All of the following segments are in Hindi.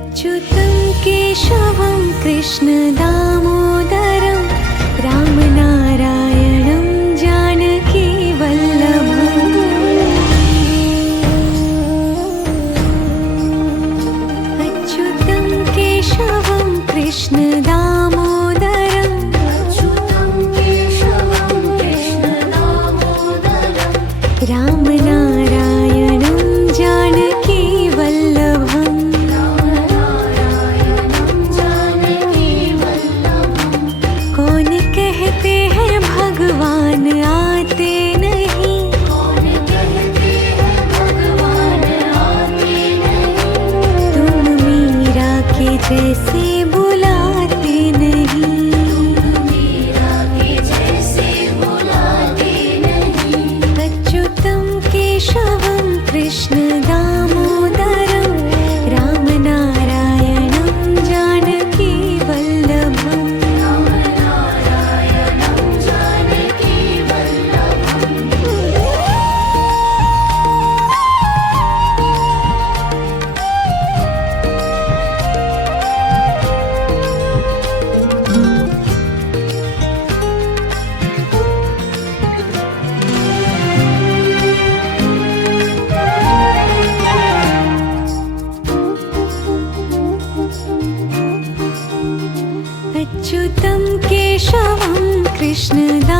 अच्युतं केशवं कृष्णदामोदरं रामनारायणं जानकीवल्लभम्। अच्युतं केशवं कृष्णदामोदरं रामनारायणं जानकीवल्लभम्। कौन कहते हैं भगवान आते नहीं, तुम मीरा के जैसे बुलाते नहीं। अच्युतं केशवं कृष्णदामोदरं रामनारायणं जानकीवल्लभम्। अच्युतं केशवं कृष्णदामोदरं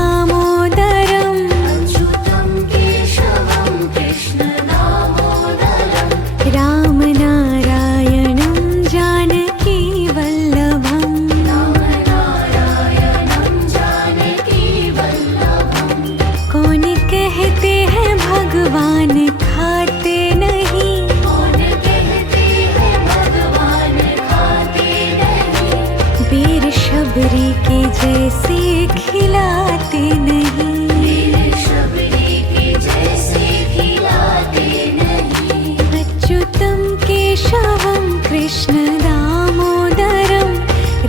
रामनारायणं जानकीवल्लभम्। कौन कहते हैं भगवान खाते नहीं, बेर शबरी के जैसे खिलाते नहीं। अच्युतं केशवं कृष्णदामोदरं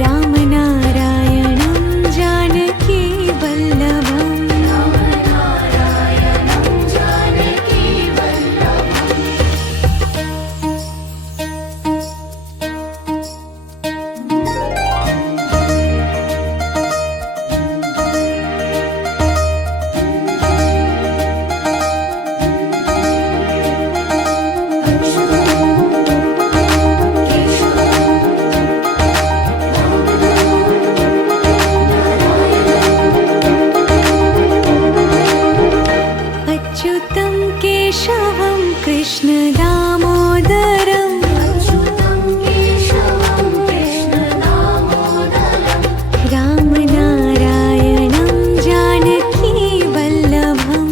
रामनारायणं जानकीवल्लभम्। अच्युतं केशवं कृष्णदामोदरं रामनारायणं जानकीवल्लभम्।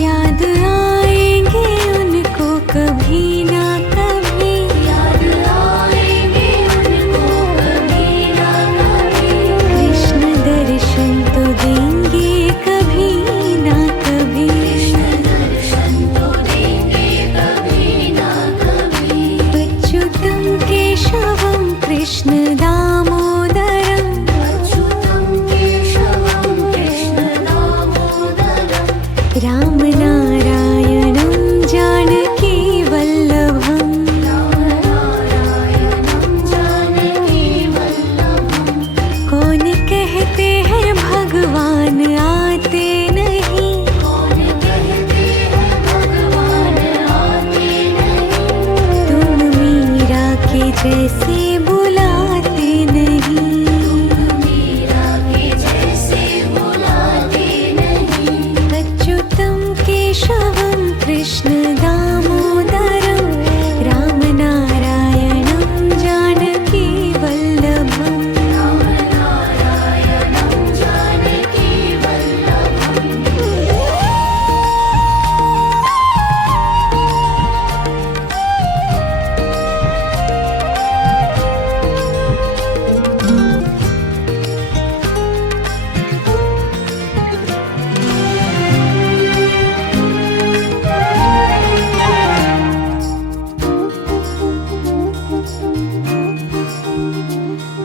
याद आएंगे उनको कभी ना कभी, कृष्ण दर्शन तो देंगे कभी ना कभी। अच्युतं केशवं कृष्णदामोदरं रामनारायणं जानकीवल्लभम्। कौन कहते हैं भगवान आते नहीं, तुम मीरा के जैसे बुलाते नहीं। अच्युतं केशवं कृष्णदामोदरं रामनारायणं जानकीवल्लभम्।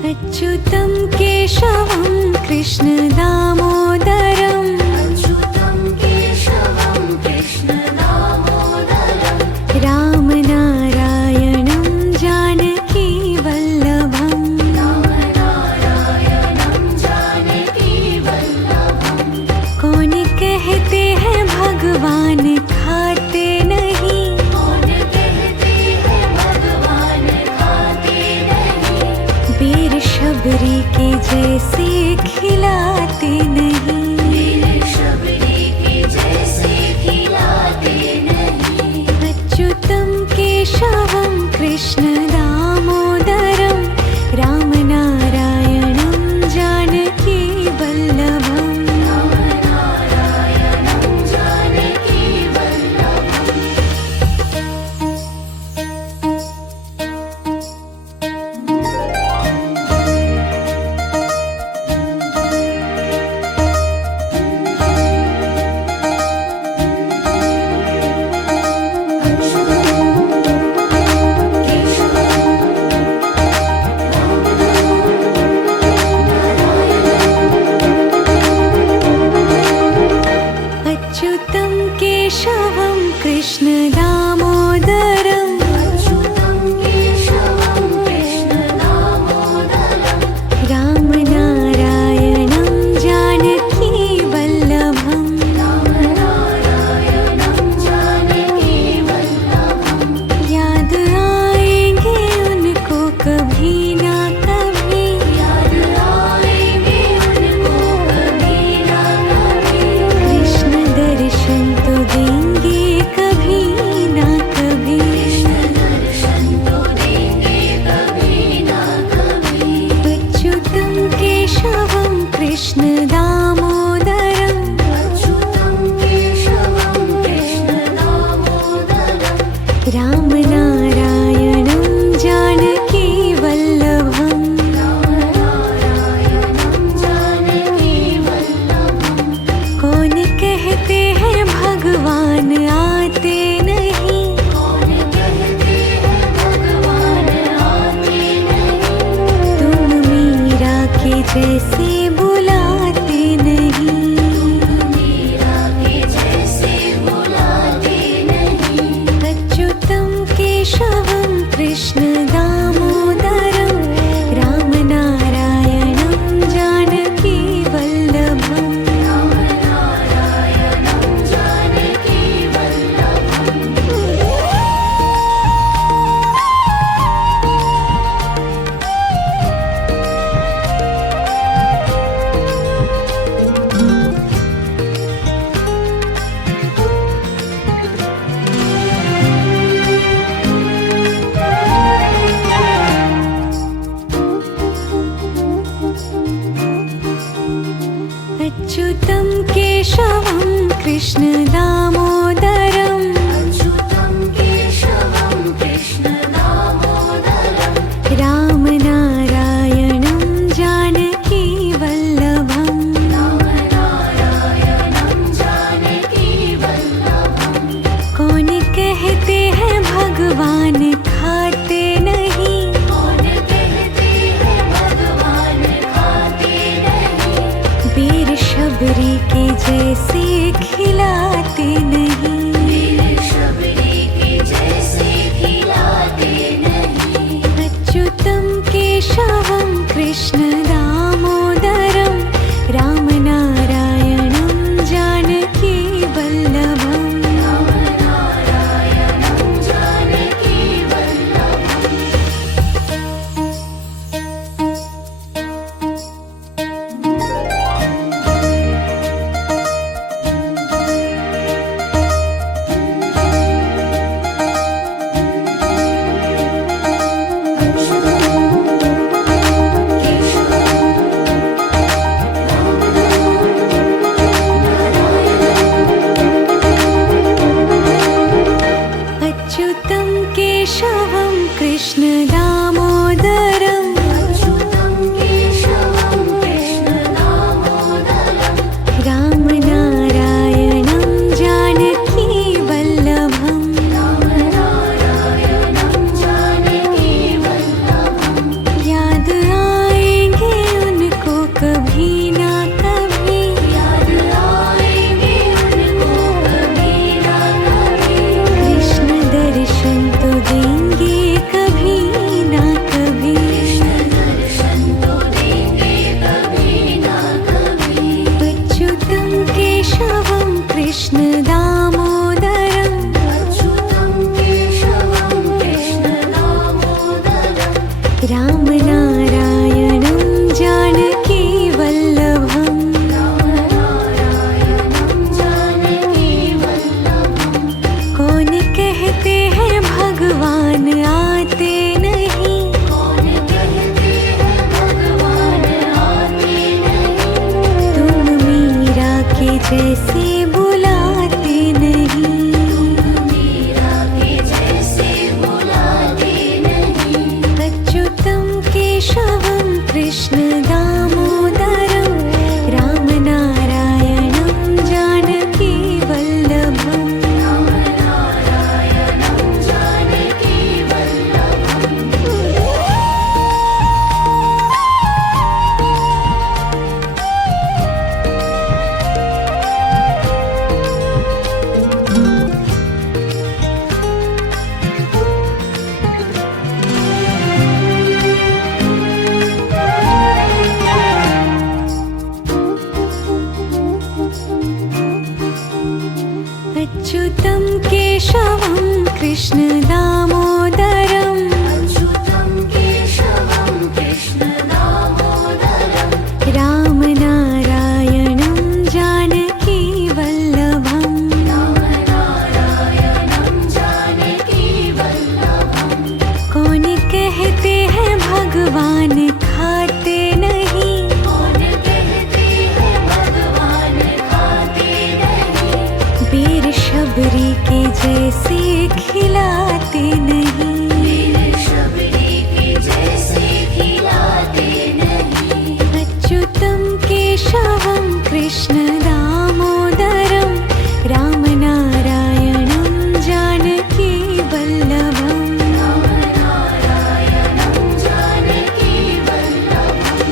अच्युतं केशवं कृष्णदामोदरं अच्युतं केशवं कृष्णदामोदरं अच्युतं केशवं कृष्ण दामोदरं रामनारायणं जानकी वल्लभम् अच्युतं केशवं कृष्ण दामोदरं रामनारायणं जानकी वल्लभम् याद आएंगे उनको कभी ना कभी कृष्ण दर्शन तो देंगे कभी ना कभी अच्युतं केशवं कृष्ण दामोदरं रामनारायणं जानकी वल्लभम् कौन कहते हैं भगवान आते नहीं तुम मीरा के जैसे बुलाते नहीं अच्युतं केशवं कृष्ण दामोदरं रामनारायणं जानकी वल्लभम् अच्युतं केशवं कृष्ण दामोदरं रामनारायणं जानकी वल्लभम् कौन कहते हैं भगवान खाते नहीं वीर शबरी के जैसे खिलाते नहीं अच्युतं केशवं कृष्ण दामोदरं रामनारायणं जानकी वल्लभम् कृष्ण दामोदरम् अच्युतं केशवं कृष्ण दामोदरम् रामनारायणं जानकी वल्लभम् रामनारायणं जानकी वल्लभम् कौन कहते हैं भगवान खाते नहीं कौन कहते हैं भगवान खाते नहीं वीर शबरी के जैसे खिलाते नहीं वीर शबरी के जैसे खिलाते नहीं अच्युतं केशवं कृष्ण दामोदरं रामनारायणं जानकी वल्लभम् रामनारायणं जानकी वल्लभम्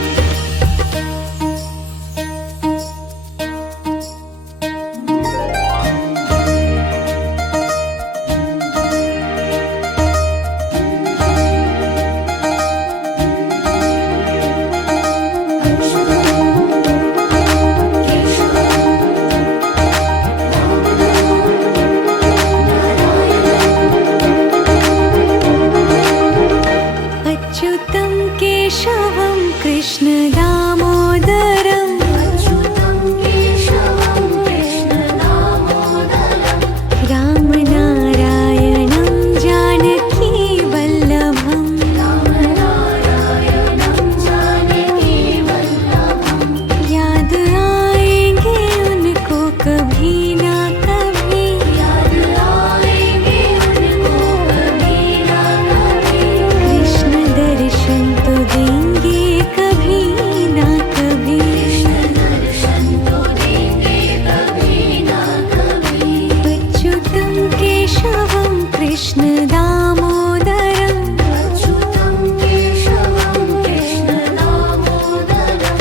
अच्युतं केशवं कृष्ण दामोदरम् अच्युतं केशवं कृष्ण दामोदरम् रामनारायणं जानकी वल्लभम् रामनारायणं जानकी वल्लभम् याद आएंगे उनको कभी ना कभी याद आएंगे उनको कभी ना कभी कृष्ण दर्शन तो देंगे कभी ना कभी कृष्ण दर्शन तो देंगे कभी ना कभी अच्युतं केशवं कृष्ण दामोदरम् अच्युतं केशवं कृष्ण दामोदरम्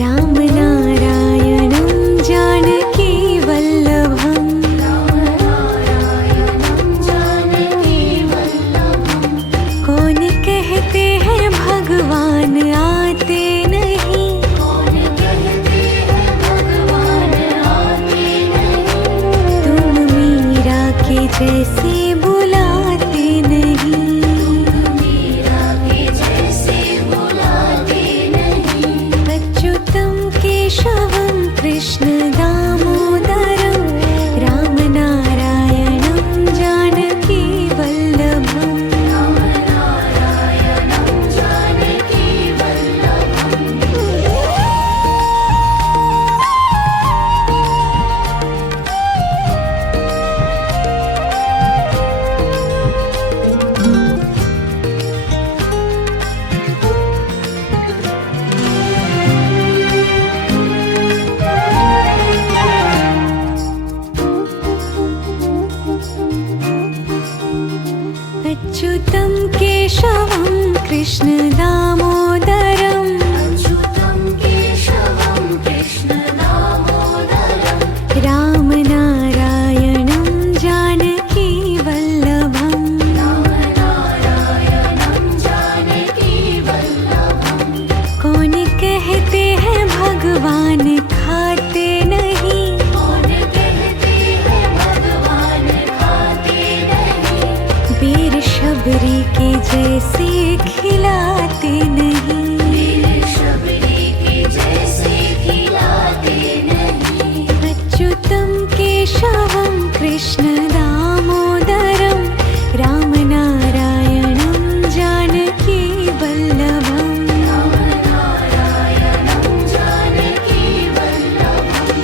रामनारायणं जानकी वल्लभम् रामनारायणं जानकी वल्लभम् कौन कहते हैं भगवान आते नहीं कौन कहते हैं भगवान आते नहीं तुम मीरा के जैसे बुलाते नहीं मीरा के जैसे बुलाते नहीं अच्युतं केशवं कृष्ण दामोदरं रामनारायणं जानकी वल्लभम् रामनारायणं जानकी वल्लभम् अच्युतं केशवं कृष्ण दामोदरम् अच्युतं केशवं कृष्ण दामोदरम् रामनारायणं जानकी वल्लभम् रामनारायणं जानकी वल्लभम् कौन कहते हैं भगवान खाते नहीं कौन कहते हैं भगवान खाते नहीं वीर शबरी के जैसे खिलाते नहीं वीर शबरी के जैसे खिलाते नहीं अच्युतं केशवं कृष्ण दामोदरं रामनारायणं जानकी वल्लभम् रामनारायणं जानकी वल्लभम्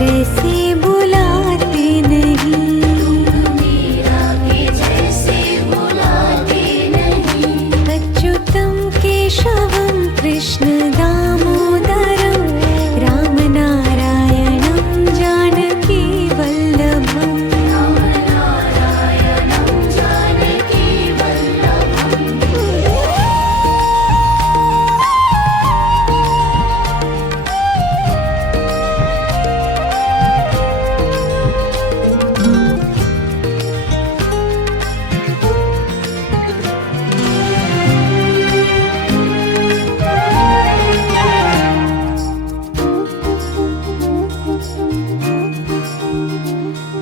जैसे बुलाते नहीं। मीरा के जैसे बुलाते नहीं। अच्युतं केशवं कृष्ण दामोदरं रामनारायणं जानकी वल्लभम्। रामनारायणं जानकी वल्लभम्।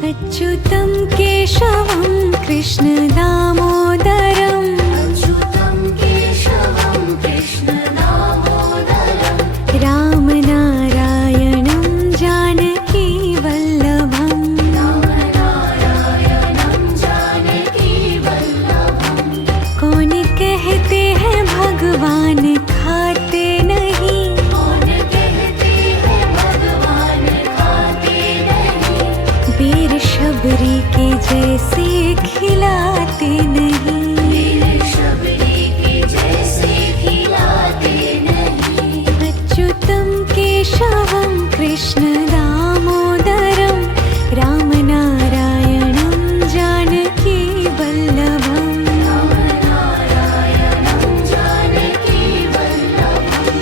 अच्युतं केशवं कृष्ण दामोदरं अच्युतं केशवं कृष्ण दामोदरं। रामनारायणं जानकी वल्लभम्। रामनारायणं जानकी वल्लभम्। कौन कहते हैं भगवान खाते नहीं। कौन कहते हैं भगवान खाते नहीं। वीर शबरी के जैसे खिलाते नहीं। वीर शबरी के जैसे खिलाते नहीं। अच्युतं केशवं कृष्ण दामोदरं रामनारायणं जानकी वल्लभम्। रामनारायणं जानकी वल्लभम्।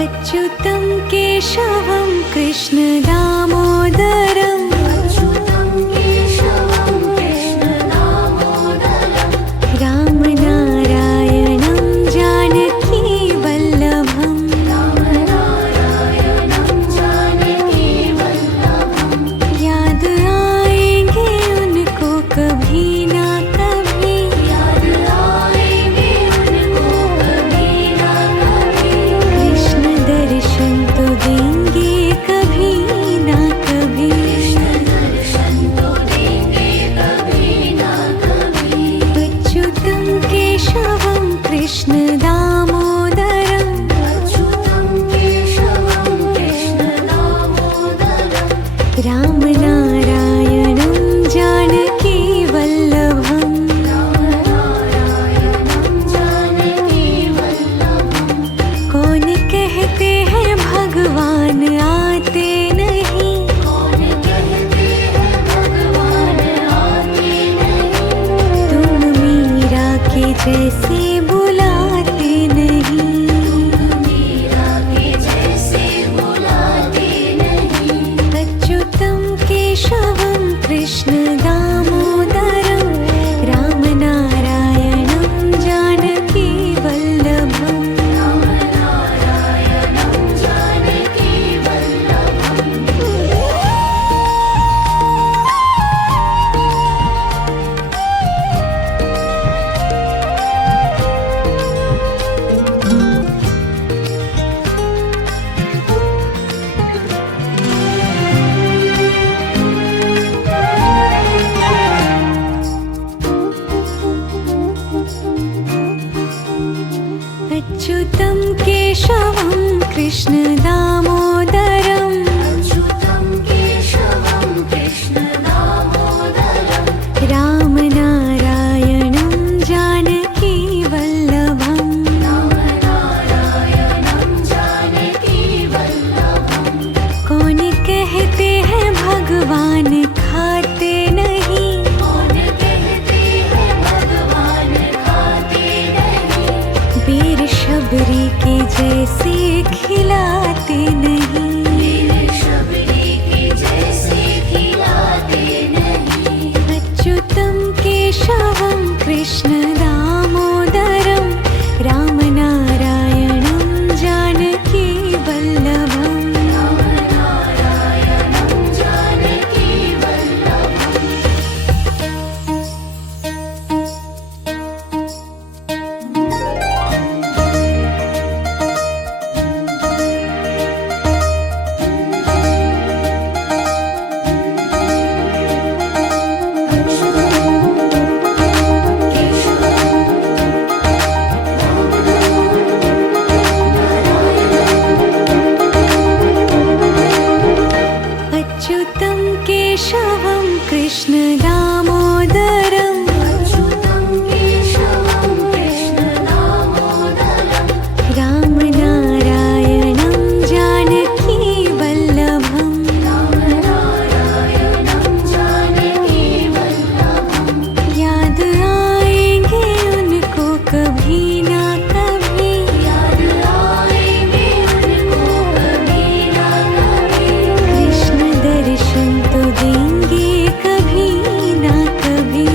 अच्युतं केशवं कृष्ण दामोदरं अच्युतं केशवं कृष्ण दामोदरं। रामनारायणं जानकी वल्लभम्। रामनारायणं जानकी वल्लभम्। याद आएंगे उनको कभी ना कभी। याद आएंगे उनको कभी ना कभी। कृष्ण दर्शन तो देंगे कभी ना कभी। कृष्ण दर्शन तो देंगे कभी ना कभी। अच्युतं केशवं कृष्ण दामोदरं अच्युतं केशवं कृष्ण दामोदरं। रामनारायणं जानकी वल्लभम्। रामनारायणं जानकी वल्लभम्। कौन कहते हैं भगवान आते नहीं। कौन कहते हैं भगवान आते नहीं। तुम मीरा के जैसे बुलाते नहीं। मीरा के जैसे बुलाते नहीं। अच्युतं केशवं कृष्ण दामोदरं रामनारायणं जानकी वल्लभम्। रामनारायणं जानकी वल्लभम्। अच्युतं केशवं कृष्ण दामोदरं अच्युतं केशवं कृष्ण दामोदरं। रामनारायणं जानकी वल्लभम्। रामनारायणं जानकी वल्लभम्। कौन कहते हैं भगवान खाते नहीं। कौन कहते हैं भगवान खाते नहीं। वीर शबरी के जैसे खिलाते नहीं। वीर शबरी के जैसे खिलाते नहीं। अच्युतं केशवं कृष्ण दामोदरं रामनारायणं जानकी वल्लभम्। रामनारायणं जानकी वल्लभम्। केशवं कृष्ण दामोदरम् अच्युतं केशवं कृष्ण दामोदरं रामनारायणं जानकी वल्लभम् रामनारायणं जानकी वल्लभं याद आएंगे उनको कभी ना कभी याद आएंगे उनको कभी ना कभी कृष्ण दर्शन तो देंगे कभी ना कभी।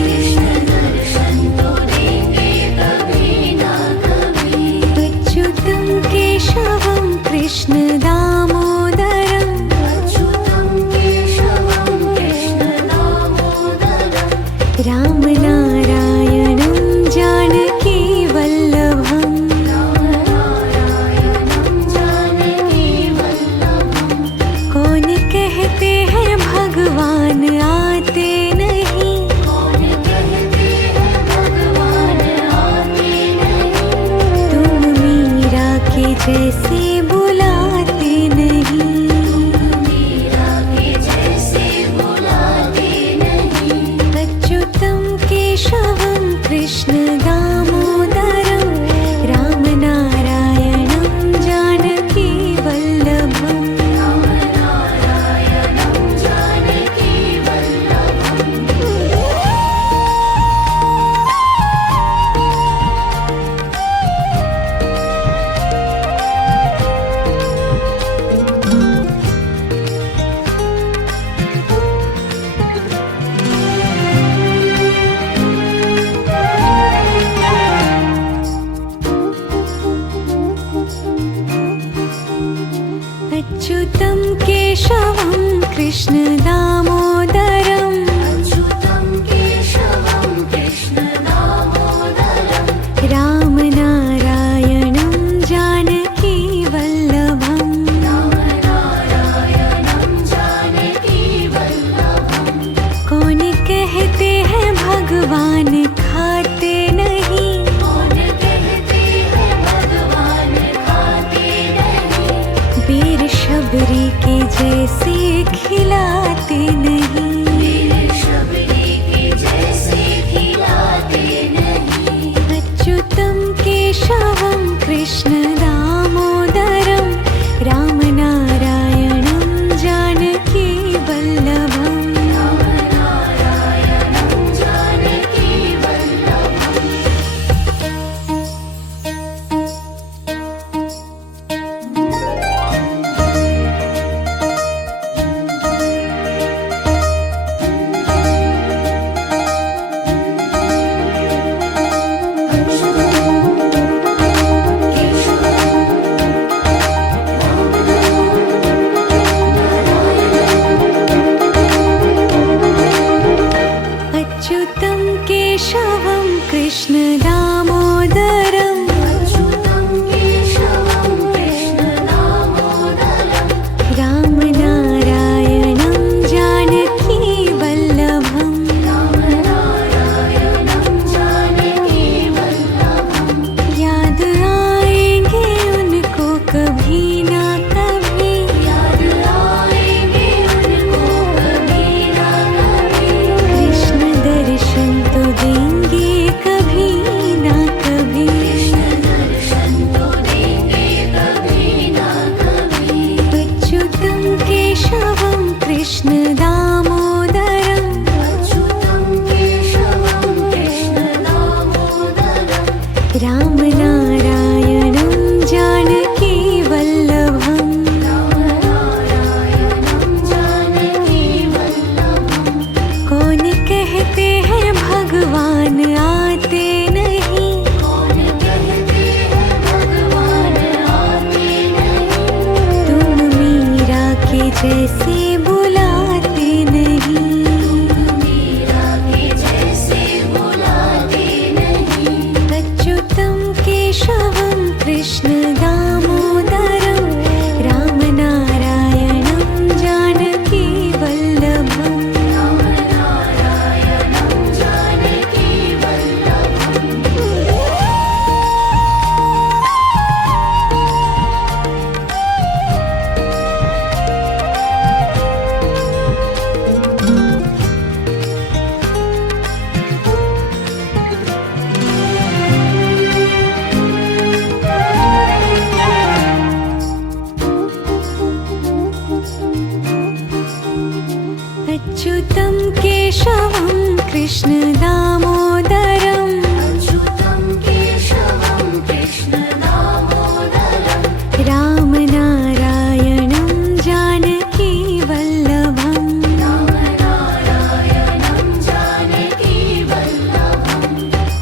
अच्युतं केशवं कृष्ण दामोदरम् अच्युतं केशवं कृष्ण दामोदरं रामनारायणं जानकी वल्लभम् रामनारायणं जानकी वल्लभं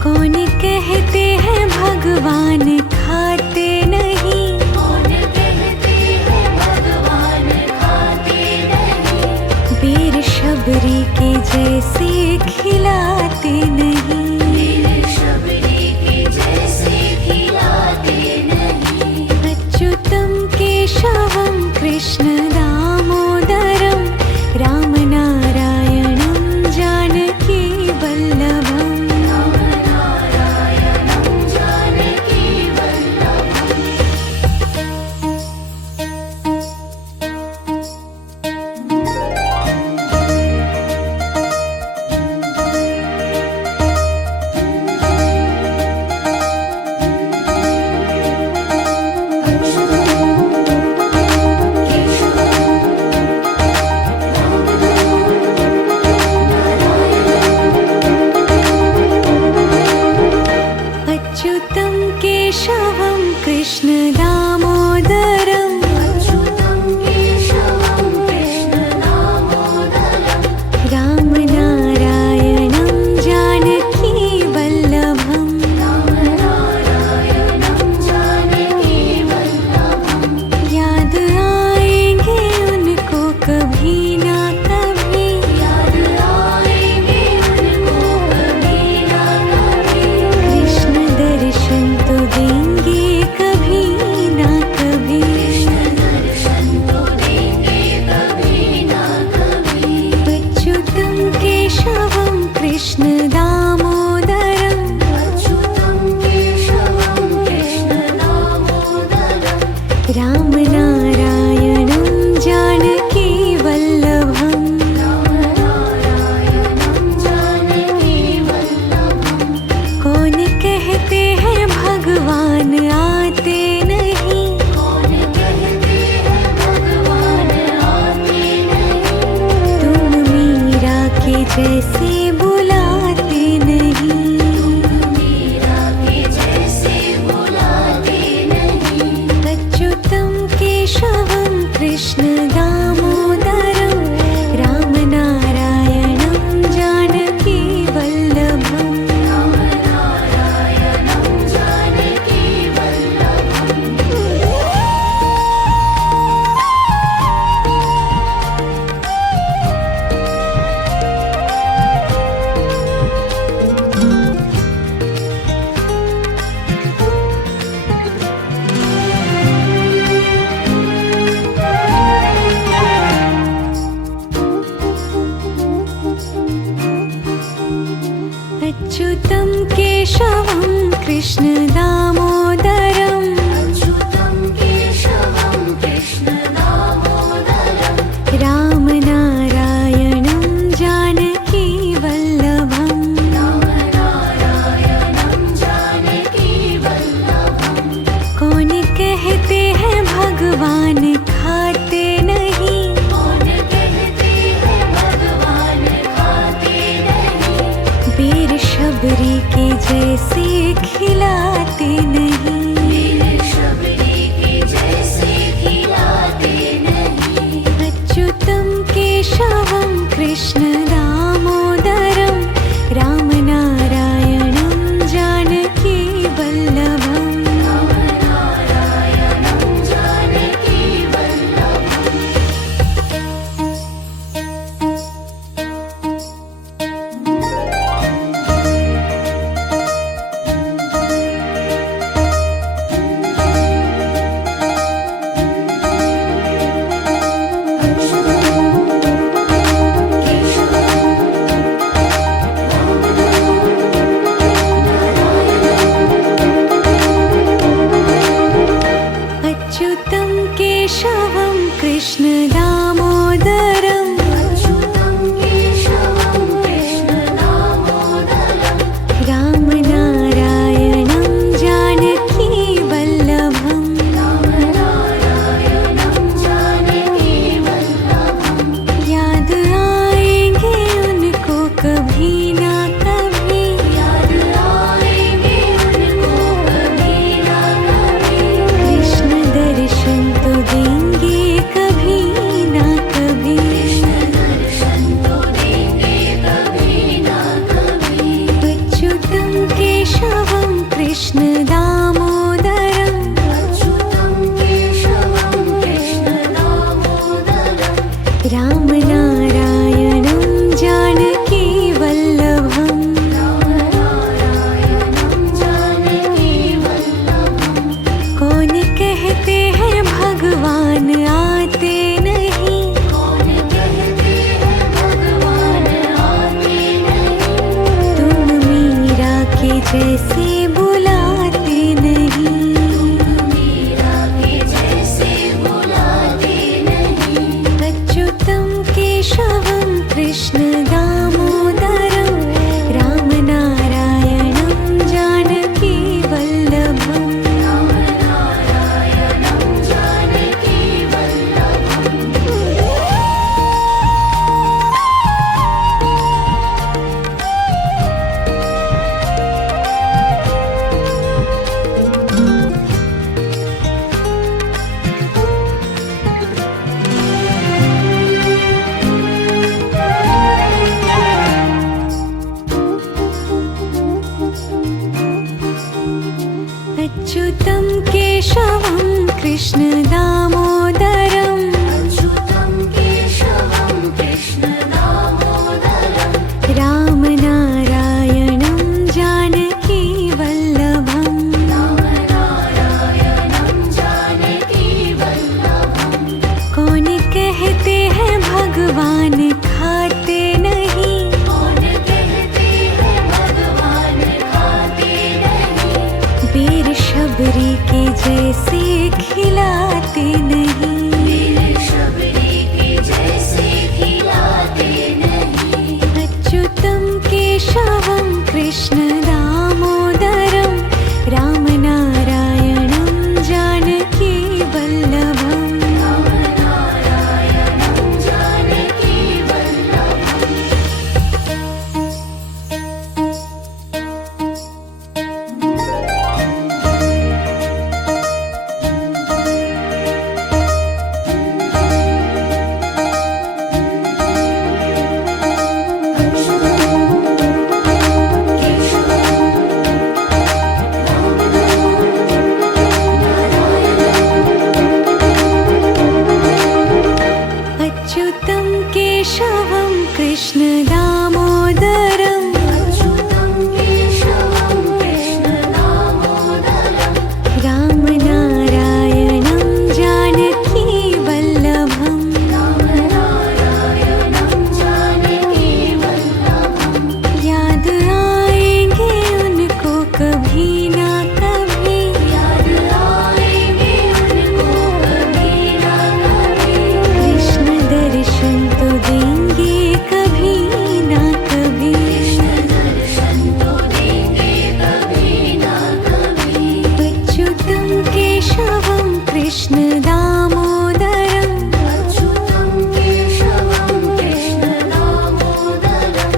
कौन कहते हैं भगवान खाते नहीं कौन कहते हैं भगवान खाते नहीं वीर शबरी के जैसे खिलाते नहीं वीर शबरी के जैसे खिलाते नहीं अच्युतं केशवं कृष्ण दामोदरं रामनारायणं जानकी वल्लभम् रामनारायणं जानकी वल्लभम् अच्युतं केशवं कृष्ण दामोदरम् अच्युतं केशवं कृष्ण दामोदरं रामनारायणं जानकी वल्लभम् रामनारायणं जानकी वल्लभं याद आएंगे उनको कभी ना कभी याद आएंगे उनको कभी ना कभी कृष्ण दर्शन तो देंगे कभी ना कभी कृष्ण दर्शन तो देंगे कभी ना कभी अच्युतं केशवं कृष्ण दामोदरम् अच्युतं केशवं कृष्ण दामोदरं रामनारायणं जानकी वल्लभम् रामनारायणं जानकी वल्लभं कौन कहते हैं भगवान आते नहीं कौन कहते हैं भगवान आते नहीं तुम मीरा के जैसे बुलाते नहीं मीरा के जैसे बुलाते नहीं अच्युतं केशवं कृष्ण दामोदरं रामनारायणं जानकी वल्लभम् रामनारायणं जानकी वल्लभम् अच्युतं केशवं कृष्ण दामोदरम् अच्युतं केशवं कृष्ण दामोदरं रामनारायणं जानकी वल्लभम् रामनारायणं जानकी वल्लभं कौन कहते हैं भगवान खाते नहीं कौन कहते हैं भगवान खाते नहीं वीर शबरी के जैसे खिलाते नहीं वीर शबरी के जैसे खिलाते नहीं अच्युतं केशवं कृष्ण दामोदरं रामनारायणं जानकी वल्लभम् रामनारायणं जानकी वल्लभम् केशवं जैसे बुलाते नहीं। मीरा के जैसे बुलाते नहीं। अच्युतं केशवं कृष्ण दामोदरं राम नारायणं जानकी वल्लभम्। राम नारायणं जानकी वल्लभम्। अच्युतं केशवं कृष्ण दामोदरं अच्युतं केशवं कृष्ण दामोदरं। राम नारायणं जानकी वल्लभम्। राम नारायणं जानकी वल्लभम्। कौन कहते हैं भगवान खाते नहीं। कौन कहते हैं भगवान खाते नहीं। वीर शबरी के जैसे खिलाते नहीं। वीर शबरी के जैसे खिलाते नहीं। अच्युतं केशवं कृष्ण दामोदरं राम नारायणं जानकी वल्लभम्। राम नारायणं जानकी वल्लभम्। अच्युतं केशवं कृष्ण दामोदरं अच्युतं केशवं कृष्ण दामोदरं। राम नारायणं जानकी वल्लभम्। राम नारायणं जानकी वल्लभम्। याद आएंगे उनको कभी ना कभी। याद आएंगे उनको कभी ना कभी। कृष्ण दर्शन तो देंगे कभी ना कभी। कृष्ण दर्शन तो देंगे कभी ना कभी। अच्युतं केशवं कृष्ण दामोदरं अच्युतं केशवं कृष्ण दामोदरं।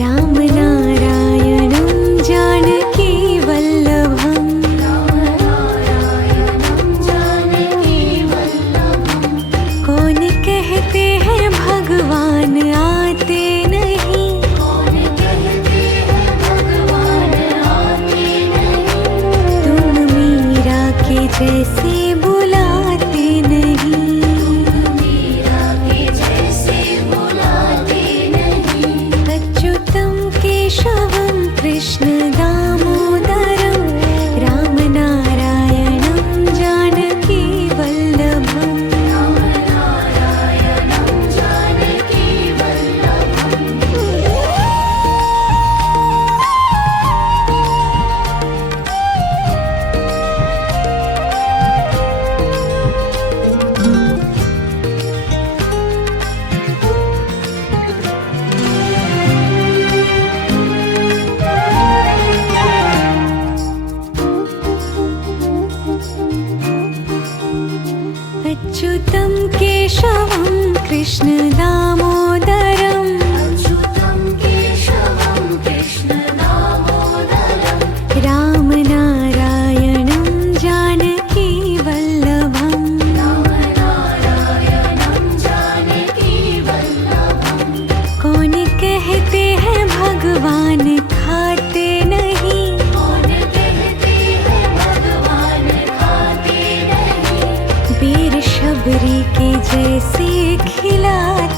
राम नारायणं जानकी वल्लभम्। राम नारायणं जानकी वल्लभम्। कौन कहते हैं भगवान आते नहीं। कौन कहते हैं भगवान आते नहीं। तुम मीरा के जैसे बुलाते नहीं। मीरा के जैसे बुलाते नहीं। अच्युतं केशवं कृष्ण दामोदरं राम नारायणं जानकी वल्लभम्। राम नारायणं जानकी वल्लभम्। अच्युतं केशवं कृष्ण दामोदरं अच्युतं केशवं कृष्ण दामोदरं। राम नारायणं जानकी वल्लभम्। राम नारायणं जानकी वल्लभम्। कौन कहते हैं भगवान खाते नहीं। कौन कहते हैं भगवान खाते नहीं। वीर शबरी के जैसे खिलाते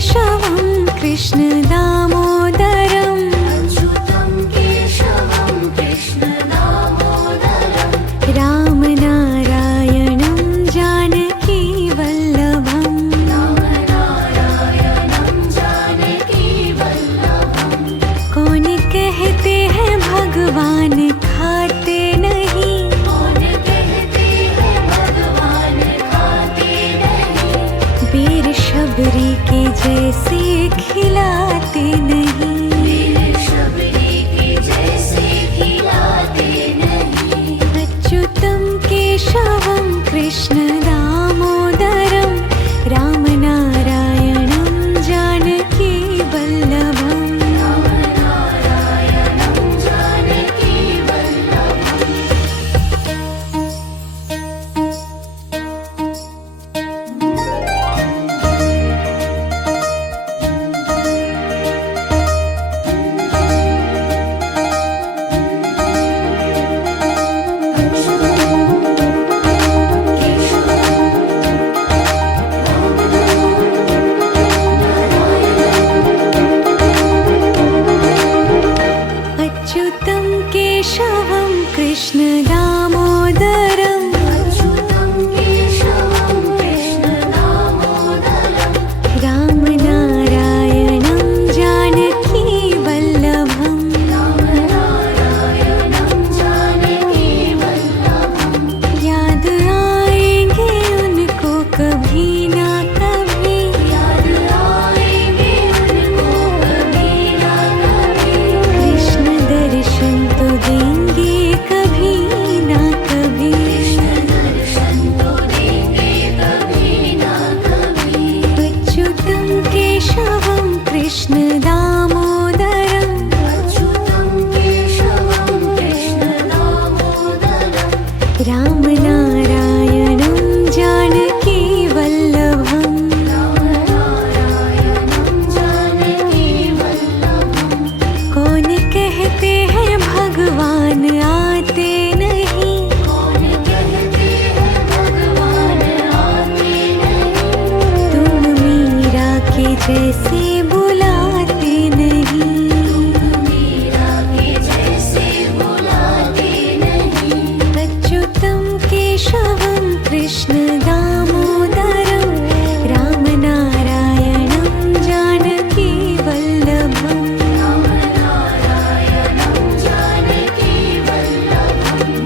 केशवं कृष्ण दामोदरम् अच्युतं केशवं कृष्ण दामोदरम् रामनारायणं जानकी वल्लभम् रामनारायणं जानकी वल्लभम् कौन कहते हैं भगवान खाते नहीं, कौन कहते हैं भगवान खाते नहीं वीर शबरी के जैसे खिलाते नहीं। वीर शबरी के जैसे खिलाते नहीं अच्युतं केशवं कृष्ण दामोदरं रामनारायणं जानकी वल्लभम् रामनारायणं जानकी वल्लभम् अच्युतं केशवं कृष्ण दामोदरं अच्युतं केशवं कृष्ण दामोदरम् रामनारायणं जानकी वल्लभम् रामनारायणं जानकी वल्लभम् याद आएंगे उनको कभी ना कभी, याद आएंगे उनको कभी ना कभी कृष्ण दर्शन तो देंगे कभी ना कभी। कृष्ण दर्शन तो देंगे कभी ना कभी अच्युतं केशवं कृष्ण दामोदरम् अच्युतं केशवं कृष्ण दामोदरम् रामनारायणं जानकी वल्लभम् रामनारायणं जानकी वल्लभम् कौन कहते हैं भगवान आते नहीं, कौन कहते हैं भगवान आते नहीं तुम मीरा के जैसे बुलाते नहीं। मीरा के जैसे बुलाते नहीं अच्युतं केशवं कृष्ण दामोदरं रामनारायणं जानकी वल्लभम् रामनारायणं जानकी वल्लभम्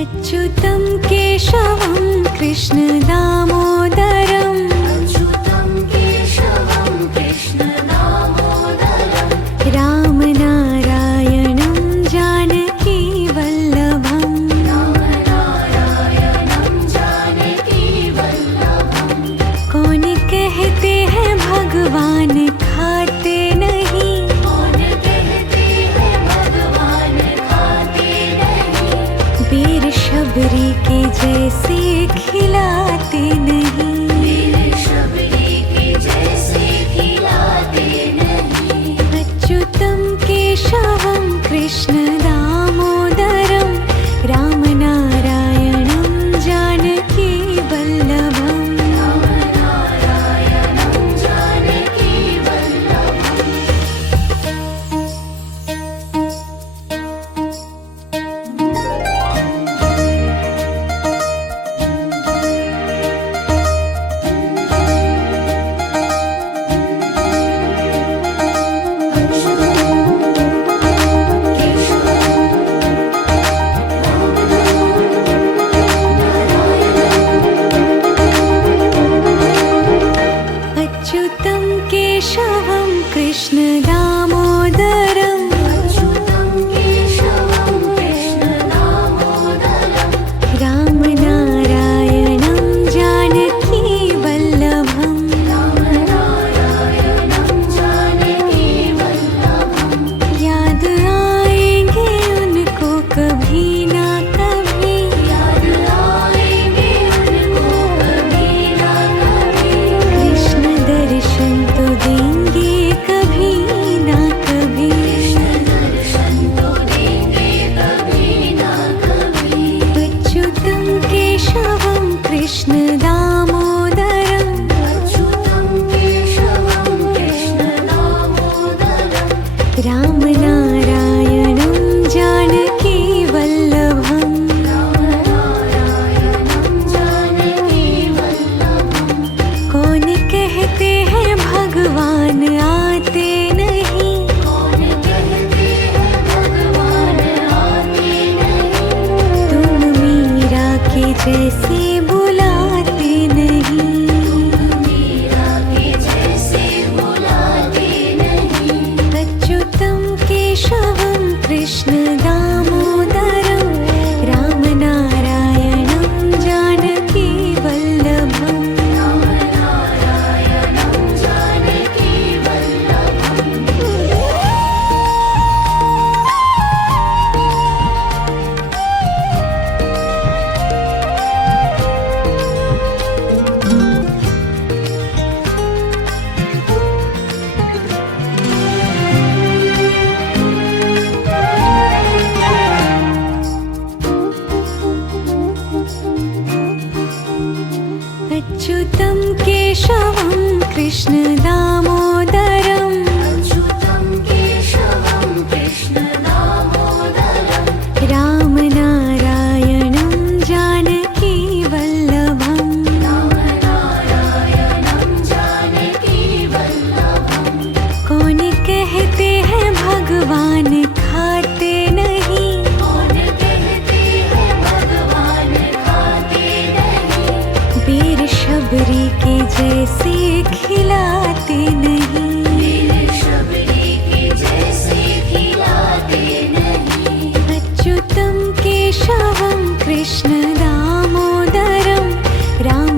अच्युतं केशवं कृष्ण दामोदरम् अच्युतं केशवं कृष्ण दामोदरम् रामनारायणं जानकी वल्लभम् रामनारायणं जानकी वल्लभम् कौन कहते हैं भगवान खाते नहीं, कौन कहते हैं भगवान खाते नहीं वीर शबरी के जैसे खिलाते नहीं। वीर शबरी के जैसे खिलाते नहीं अच्युतं केशवं कृष्ण दामोदरं रामनारायणं जानकी वल्लभम् रामनारायणं जानकी वल्लभम् केशवं जैसे बुलाते नहीं। मीरा के जैसे बुलाते नहीं। अच्युतं केशवं कृष्ण दामोदरं रामनारायणं जानकी वल्लभम्। रामनारायणं जानकी वल्लभम्। अच्युतं केशवं कृष्ण दामोदरं अच्युतं केशवं कृष्ण दामोदरम्। रामनारायणं जानकी वल्लभम्। रामनारायणं जानकी वल्लभम्। कौन कहते हैं भगवान खाते नहीं। कौन कहते हैं भगवान खाते नहीं। बेर शबरी के जैसे खिलाते नहीं। मेरे शबरी के जैसे खिलाते नहीं। अच्युतं केशवं कृष्ण दामोदरं राम